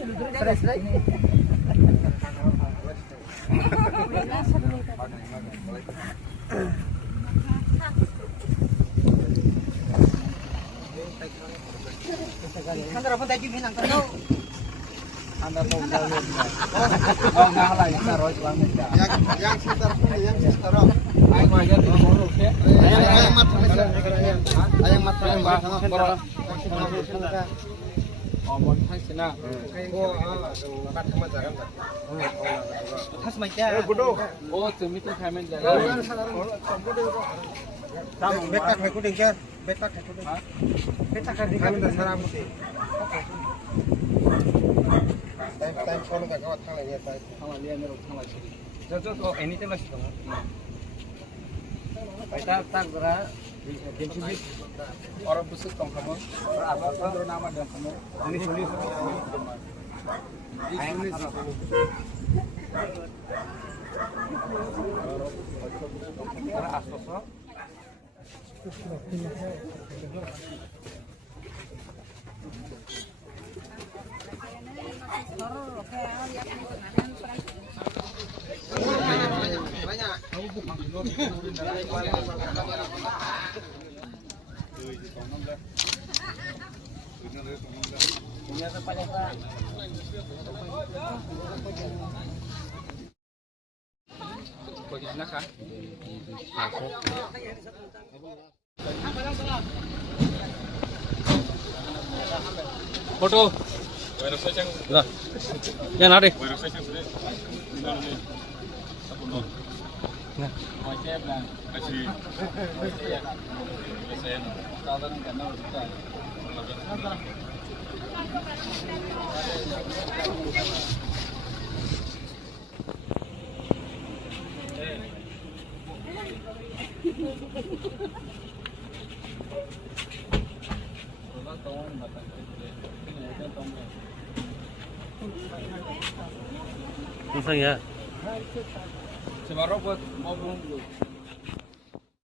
Antara apa tadi minang kalau Anda tahu kalian. Oh, nggak lah yang taruh selama ini. Yang sekitar pun yang sekitar. Ayo aja tuh ngurus ya. Ayang mat ayang mat Oh, mau tas sini. khas macam. Oh, cumi tuh kamen jaga. Betak aku dengar. Betak aku dengar. Betak aku dengar saramu sih. Time phone enggak kawat kang lagi ya. Sama dia ngeruk sama sini. Jatuh oh ini tuh masih dong. Kita tak berat. Orang busuk tong kamu. Apa itu nama dan kamu? Ini sulit. Ini sulit. Karena asoso. Foto. Lah. Ya nari. Nah, macam bilang. Asli. Saudara kenal kita. Susah ya. Sebarang buat mau